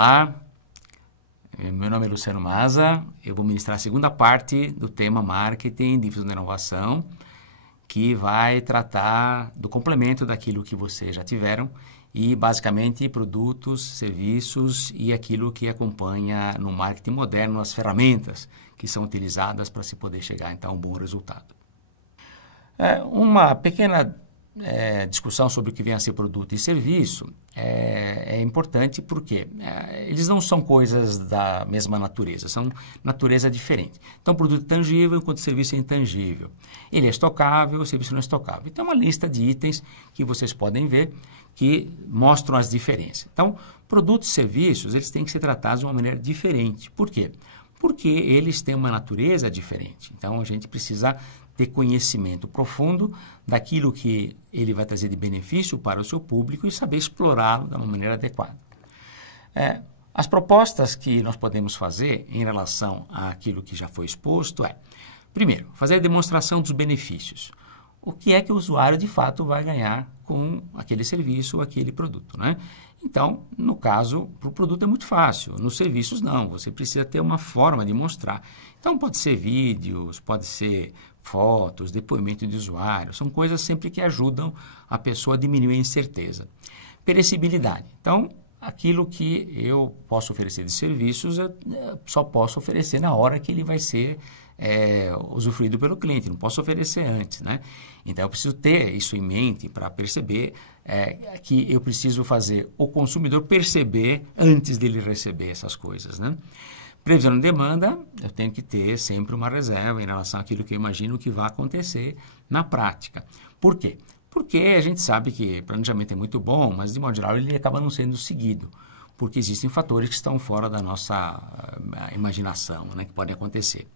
Olá, meu nome é Luciano Maza, eu vou ministrar a segunda parte do tema Marketing, Difusão da Inovação, que vai tratar do complemento daquilo que vocês já tiveram e basicamente produtos, serviços e aquilo que acompanha no marketing moderno, as ferramentas que são utilizadas para se poder chegar então a um bom resultado. Uma pequena discussão sobre o que vem a ser produto e serviço é importante porque eles não são coisas da mesma natureza, são natureza diferente. Então, produto é tangível enquanto serviço é intangível. Ele é estocável, o serviço não é estocável. Então, é uma lista de itens que vocês podem ver que mostram as diferenças. Então, produtos e serviços, eles têm que ser tratados de uma maneira diferente. Por quê? Porque eles têm uma natureza diferente. Então, a gente precisa ter conhecimento profundo daquilo que ele vai trazer de benefício para o seu público e saber explorá-lo de uma maneira adequada. As propostas que nós podemos fazer em relação àquilo que já foi exposto primeiro, fazer a demonstração dos benefícios. O que é que o usuário de fato vai ganhar com aquele serviço ou aquele produto, né? Então, no caso, para o produto é muito fácil, nos serviços não, você precisa ter uma forma de mostrar. Então, pode ser vídeos, pode ser fotos, depoimento de usuário, são coisas sempre que ajudam a pessoa a diminuir a incerteza. Perecibilidade. Então, aquilo que eu posso oferecer de serviços, eu só posso oferecer na hora que ele vai ser usufruído pelo cliente, não posso oferecer antes, né? Então, eu preciso ter isso em mente para perceber que eu preciso fazer o consumidor perceber antes dele receber essas coisas, né? Previsão de demanda, eu tenho que ter sempre uma reserva em relação àquilo que eu imagino que vai acontecer na prática. Por quê? Porque a gente sabe que planejamento é muito bom, mas de modo geral ele acaba não sendo seguido, porque existem fatores que estão fora da nossa imaginação, né, que podem acontecer.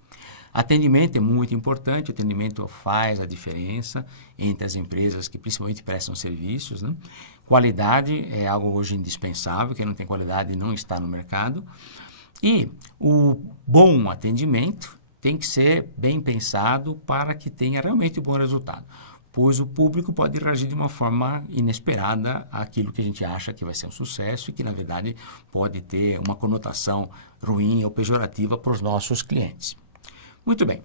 Atendimento é muito importante, o atendimento faz a diferença entre as empresas que principalmente prestam serviços, né? Qualidade é algo hoje indispensável, quem não tem qualidade não está no mercado. E o bom atendimento tem que ser bem pensado para que tenha realmente um bom resultado, pois o público pode reagir de uma forma inesperada àquilo que a gente acha que vai ser um sucesso e que, na verdade, pode ter uma conotação ruim ou pejorativa para os nossos clientes. Muito bem.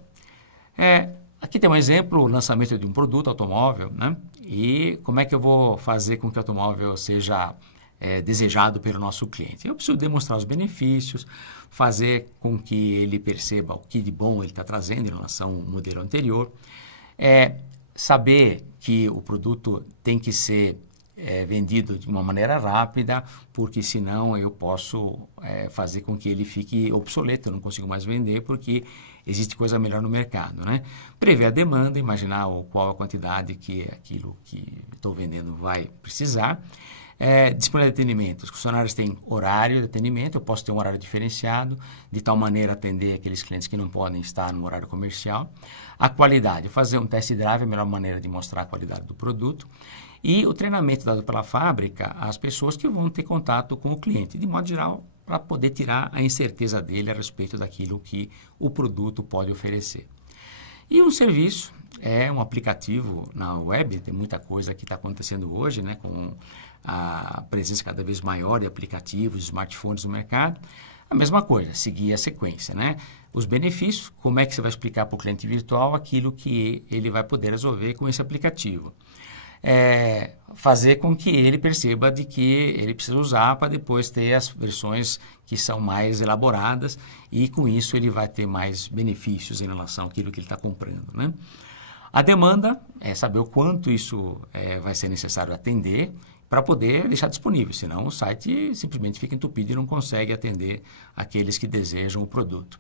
Aqui tem um exemplo, o lançamento de um produto automóvel, né? E como é que eu vou fazer com que o automóvel seja desejado pelo nosso cliente? Eu preciso demonstrar os benefícios, fazer com que ele perceba o que de bom ele está trazendo em relação ao modelo anterior, saber que o produto tem que ser vendido de uma maneira rápida, porque senão eu posso fazer com que ele fique obsoleto, eu não consigo mais vender porque existe coisa melhor no mercado, né? Prever a demanda, imaginar qual a quantidade que aquilo que estou vendendo vai precisar. Disponibilidade de atendimento. Os funcionários têm horário de atendimento, eu posso ter um horário diferenciado, de tal maneira atender aqueles clientes que não podem estar no horário comercial. A qualidade, fazer um test drive é a melhor maneira de mostrar a qualidade do produto. E o treinamento dado pela fábrica às pessoas que vão ter contato com o cliente, de modo geral, para poder tirar a incerteza dele a respeito daquilo que o produto pode oferecer. E um serviço é um aplicativo na web, tem muita coisa que está acontecendo hoje, né, com a presença cada vez maior de aplicativos, smartphones no mercado. A mesma coisa, seguir a sequência, né? Os benefícios, como é que você vai explicar para o cliente virtual aquilo que ele vai poder resolver com esse aplicativo. Fazer com que ele perceba de que ele precisa usar para depois ter as versões que são mais elaboradas e com isso ele vai ter mais benefícios em relação àquilo que ele está comprando, né? A demanda é saber o quanto isso vai ser necessário atender para poder deixar disponível, senão o site simplesmente fica entupido e não consegue atender aqueles que desejam o produto.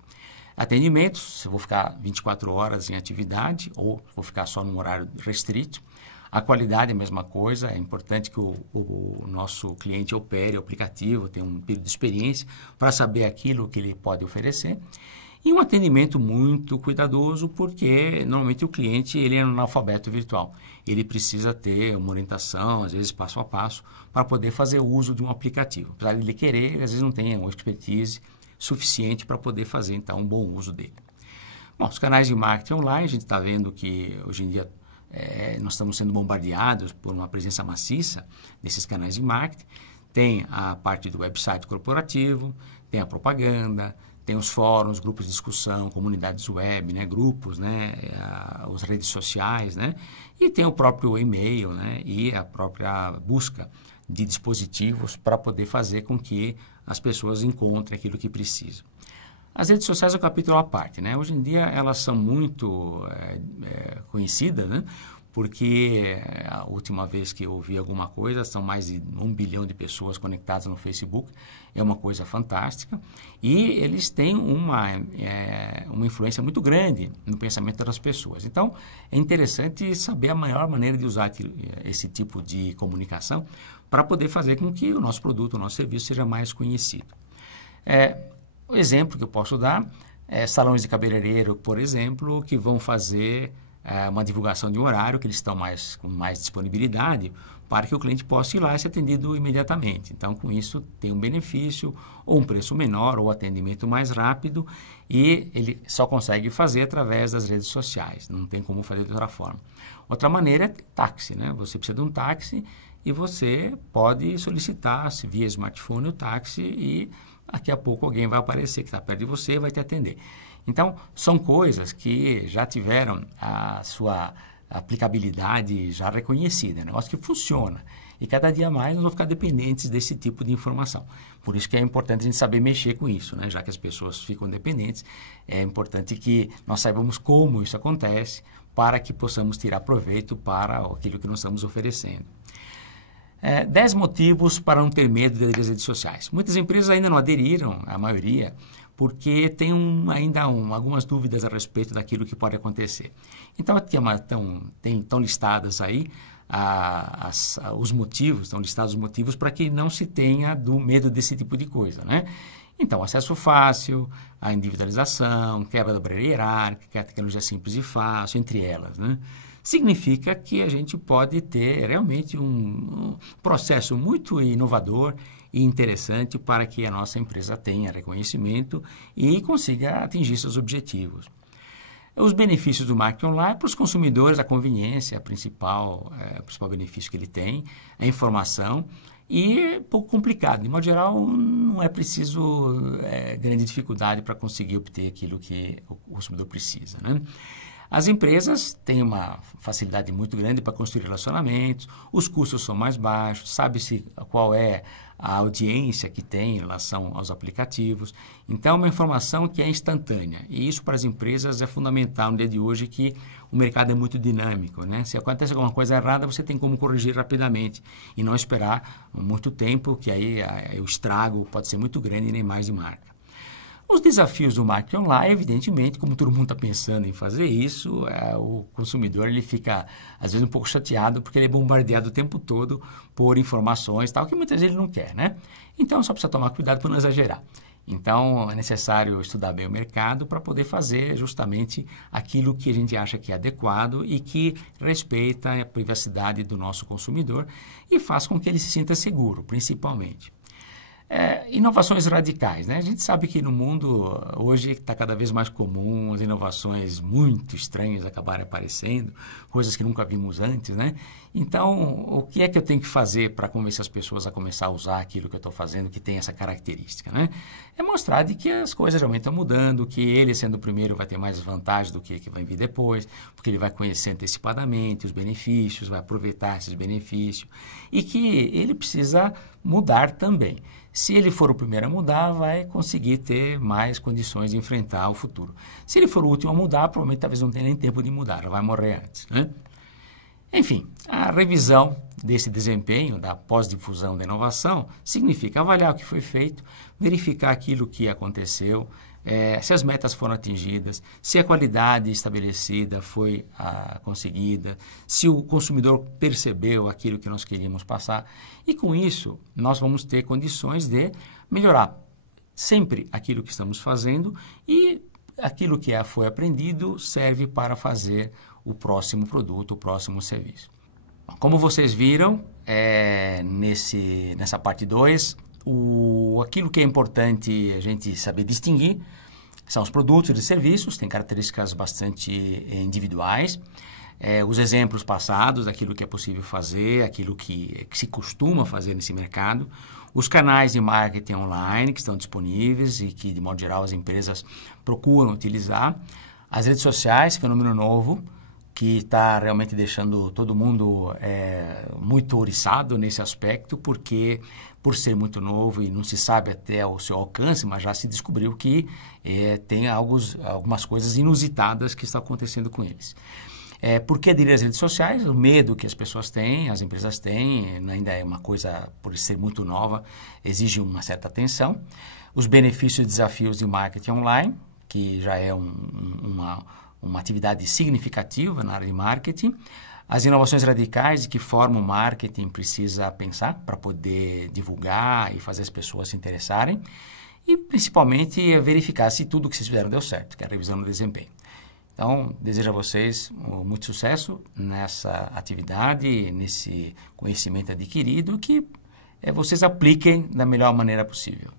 Atendimentos, se eu vou ficar 24 horas em atividade ou vou ficar só num horário restrito. A qualidade é a mesma coisa, é importante que o nosso cliente opere o aplicativo, tenha um período de experiência para saber aquilo que ele pode oferecer. E um atendimento muito cuidadoso, porque normalmente o cliente ele é um analfabeto virtual. Ele precisa ter uma orientação, às vezes passo a passo, para poder fazer uso de um aplicativo. Apesar de ele querer, ele às vezes não tem uma expertise suficiente para poder fazer, então, um bom uso dele. Bom, os canais de marketing online, a gente está vendo que hoje em dia nós estamos sendo bombardeados por uma presença maciça desses canais de marketing. Tem a parte do website corporativo, tem a propaganda, tem os fóruns, grupos de discussão, comunidades web, né, grupos, né, as redes sociais, né, e tem o próprio e-mail, né, e a própria busca de dispositivos para poder fazer com que as pessoas encontrem aquilo que precisam. As redes sociais é um capítulo à parte, né? Hoje em dia elas são muito conhecidas, né? Porque a última vez que eu ouvi alguma coisa, são mais de 1 bilhão de pessoas conectadas no Facebook, é uma coisa fantástica, e eles têm uma influência muito grande no pensamento das pessoas. Então, é interessante saber a melhor maneira de usar esse tipo de comunicação para poder fazer com que o nosso produto, o nosso serviço seja mais conhecido. O exemplo que eu posso dar é salões de cabeleireiro, por exemplo, que vão fazer uma divulgação de um horário que eles estão com mais disponibilidade para que o cliente possa ir lá e ser atendido imediatamente. Então, com isso, tem um benefício, ou um preço menor, ou atendimento mais rápido, e ele só consegue fazer através das redes sociais, não tem como fazer de outra forma. Outra maneira é táxi, né? Você precisa de um táxi e você pode solicitar via smartphone o táxi e daqui a pouco alguém vai aparecer que está perto de você e vai te atender. Então, são coisas que já tiveram a sua aplicabilidade já reconhecida, é um negócio que funciona. E cada dia mais nós vamos ficar dependentes desse tipo de informação. Por isso que é importante a gente saber mexer com isso, né? Já que as pessoas ficam dependentes, é importante que nós saibamos como isso acontece para que possamos tirar proveito para aquilo que nós estamos oferecendo. 10 motivos para não ter medo das redes sociais. Muitas empresas ainda não aderiram, a maioria, porque tem ainda algumas dúvidas a respeito daquilo que pode acontecer. Então, estão listadas aí os motivos, estão listados os motivos para que não se tenha medo desse tipo de coisa, né? Então, acesso fácil, a individualização, quebra da barreira hierárquica, a tecnologia simples e fácil, entre elas, né? Significa que a gente pode ter realmente um processo muito inovador e interessante para que a nossa empresa tenha reconhecimento e consiga atingir seus objetivos. Os benefícios do marketing online para os consumidores, a conveniência, o principal benefício que ele tem, a informação, e é pouco complicado. De modo geral, não é preciso grande dificuldade para conseguir obter aquilo que o consumidor precisa, né? As empresas têm uma facilidade muito grande para construir relacionamentos, os custos são mais baixos, sabe-se qual é a audiência que tem em relação aos aplicativos. Então, é uma informação que é instantânea. E isso para as empresas é fundamental no dia de hoje, que o mercado é muito dinâmico, né? Se acontece alguma coisa errada, você tem como corrigir rapidamente e não esperar muito tempo, que aí o estrago pode ser muito grande e nem mais de marca. Os desafios do marketing online, evidentemente, como todo mundo está pensando em fazer isso, o consumidor ele fica, às vezes, um pouco chateado porque ele é bombardeado o tempo todo por informações tal, que muitas vezes ele não quer, né? Então, só precisa tomar cuidado para não exagerar. Então, é necessário estudar bem o mercado para poder fazer justamente aquilo que a gente acha que é adequado e que respeita a privacidade do nosso consumidor e faz com que ele se sinta seguro, principalmente. Inovações radicais, né? A gente sabe que no mundo hoje está cada vez mais comum as inovações muito estranhas acabarem aparecendo, coisas que nunca vimos antes, né? Então, o que é que eu tenho que fazer para convencer as pessoas a começar a usar aquilo que eu estou fazendo que tem essa característica, né? É mostrar de que as coisas realmente estão mudando, que ele sendo o primeiro vai ter mais vantagens do que vai vir depois, porque ele vai conhecer antecipadamente os benefícios, vai aproveitar esses benefícios e que ele precisa mudar também. Se ele for o primeiro a mudar, vai conseguir ter mais condições de enfrentar o futuro. Se ele for o último a mudar, provavelmente talvez não tenha nem tempo de mudar, já vai morrer antes, né? Enfim, a revisão desse desempenho da pós-difusão da inovação significa avaliar o que foi feito, verificar aquilo que aconteceu, se as metas foram atingidas, se a qualidade estabelecida foi conseguida, se o consumidor percebeu aquilo que nós queríamos passar. E com isso, nós vamos ter condições de melhorar sempre aquilo que estamos fazendo e aquilo que foi aprendido serve para fazer o próximo produto, o próximo serviço. Como vocês viram, nessa parte 2, aquilo que é importante a gente saber distinguir são os produtos e serviços, têm características bastante individuais, os exemplos passados daquilo que é possível fazer, aquilo que se costuma fazer nesse mercado, Os canais de marketing online que estão disponíveis e que, de modo geral, as empresas procuram utilizar. As redes sociais, fenômeno novo, que está realmente deixando todo mundo muito ouriçado nesse aspecto, porque por ser muito novo e não se sabe até o seu alcance, mas já se descobriu que tem algumas coisas inusitadas que estão acontecendo com eles. Por que aderir às redes sociais? O medo que as pessoas têm, as empresas têm, ainda é uma coisa, por ser muito nova, exige uma certa atenção. Os benefícios e desafios de marketing online, que já é uma atividade significativa na área de marketing. As inovações radicais de que forma o marketing precisa pensar para poder divulgar e fazer as pessoas se interessarem. E, principalmente, verificar se tudo o que vocês fizeram deu certo, que é a revisão do desempenho. Então, desejo a vocês muito sucesso nessa atividade, nesse conhecimento adquirido, que vocês apliquem da melhor maneira possível.